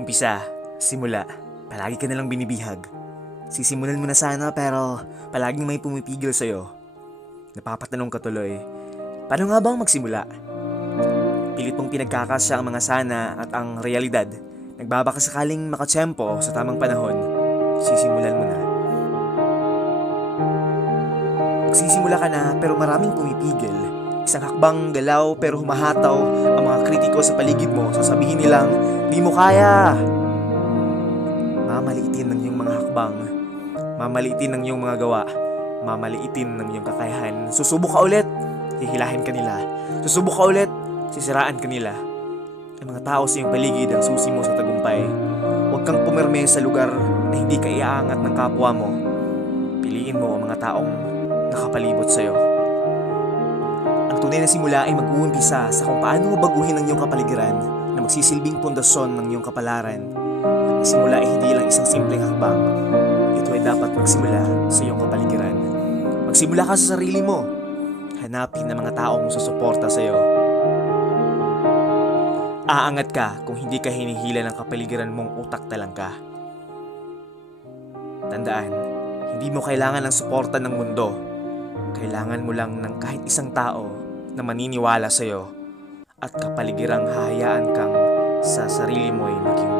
Umpisa, simula, palagi ka nalang binibihag. Sisimulan mo na sana pero palaging may pumipigil sa'yo. Napapatanong ka tuloy, paano nga bang magsimula? Pilit mong pinagkakasya ang mga sana at ang realidad. Nagbabaka sakaling makatsyempo sa tamang panahon. Sisimulan mo na. Magsisimula ka na pero maraming pumipigil. Isang hakbang galaw pero humahataw ang mga kritiko sa paligid mo. Sasabihin nilang, di mo kaya. Mamaliitin ng iyong mga hakbang. Mamaliitin ng iyong mga gawa. Mamaliitin ng iyong kakayahan. Susubok ka ulit, hihilahin ka nila. Susubok ka ulit, sisiraan ka nila. Ang mga tao sa iyong paligid ang susi mo sa tagumpay. Huwag kang pumirme sa lugar na hindi ka iaangat ng kapwa mo. Piliin mo ang mga taong nakapalibot sa'yo. Ang tunay na simula ay mag-uumpisa sa kung paano mo baguhin ang iyong kapaligiran na magsisilbing pundasyon ng iyong kapalaran. Ang simula ay hindi lang isang simpleng hakbang. Ito ay dapat magsimula sa iyong kapaligiran. Magsimula ka sa sarili mo. Hanapin ang mga taong susuporta sa iyo. Aangat ka kung hindi ka hinihila ng kapaligiran mong utak talang ka. Tandaan, hindi mo kailangan ng suporta ng mundo. Kailangan mo lang ng kahit isang tao na maniniwala sa iyo at kapaligirang hahayaan kang sa sarili mo ay maging